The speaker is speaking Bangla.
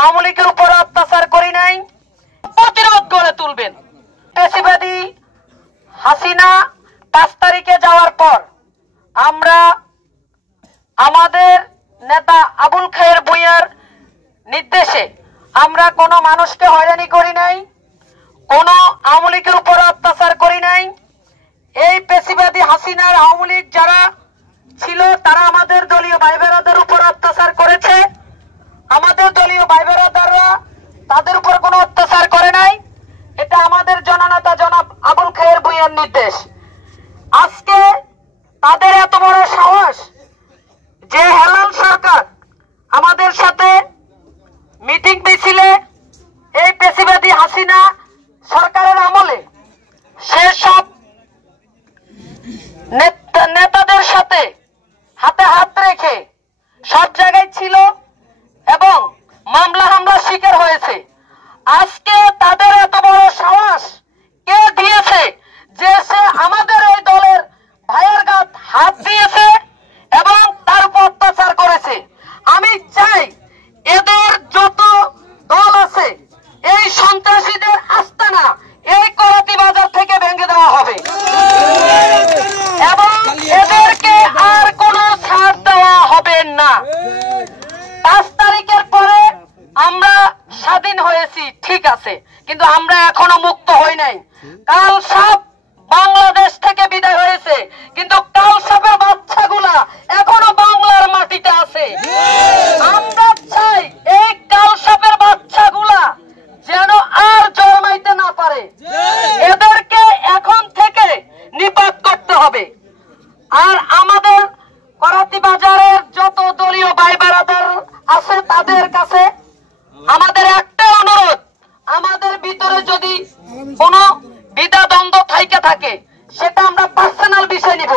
আওয়ামী লীগের উপর অত্যাচার করি নাই, প্রতিরোধ গড়ে তুলবেন। পেশিবাদী হাসিনা 5 তারিখে যাওয়ার পর আমরা আমাদের নেতা আবুল খায়ের ভূঁইয়ার নির্দেশে আমরা কোনো মানুষকে হয়রানি করি নাই, কোনো আওয়ামী লীগের উপর অত্যাচার করি নাই। এই পেশিবাদী হাসিনার আওয়ামী লীগ যারা ছিল তারা আমাদের দলীয় ভাই বেরাদের উপর অত্যাচার করেছে, আমাদের দলীয় ভাই বেরাদাররা তাদের উপর কোনো অত্যাচার করে নাই। এটা আমাদের জননেতা জনাব আবুল খায়ের ভূঁইয়ার নির্দেশ। আজকে তাদের এত বড় সাহস যে হেলাল সরকার আমাদের সাথে মিটিং মিছিলে এই পেশিবাদী হাসিনা সরকারের আমলে সেসব নেতাদের সাথে হাতে হাত রেখে সব জায়গায় ছিল এবং মামলা হামলার শিকার হয়েছে। আজকে তাদের এত বড় সাহস কে দিয়েছে যে সে আমাদের এই দলের ভাইয়ের গায়ে হাত দিয়েছে এবং তার উপর অত্যাচার করেছে? আমি চাই এদের যত দল আছে এই সন্ত্রাসীদের আস্তানা এই করাতি বাজার থেকে ভেঙে দেওয়া হবে এবং এদেরকে আর কোনো ছাড় দেওয়া হবে না। 5 তারিখের পরে আমরা স্বাধীন হয়েছি ঠিক আছে, কিন্তু আমরা এখনো মুক্ত হই নাই। কাল সাপ বাংলাদেশ থেকে বিদায় হয়েছে, কিন্তু কাল সাপের বাচ্চাগুলা এখনো বাংলার মাটিতে আছে। আমরা চাই এই কাল সাপের বাচ্চাগুলা যেন আর জন্মাইতে না পারে, এদেরকে এখন থেকে নিপাত করতে হবে। আর আমাদের করাতি বাজারের যত দলীয় ভাই বেরাদার আছে তাদের কাছে আমাদের একটা অনুরোধ, আমাদের ভিতরে যদি কোনো দ্বিধাদ্বন্দ্ব থাইকে থাকে সেটা আমরা পার্সোনাল বিষয় নিব।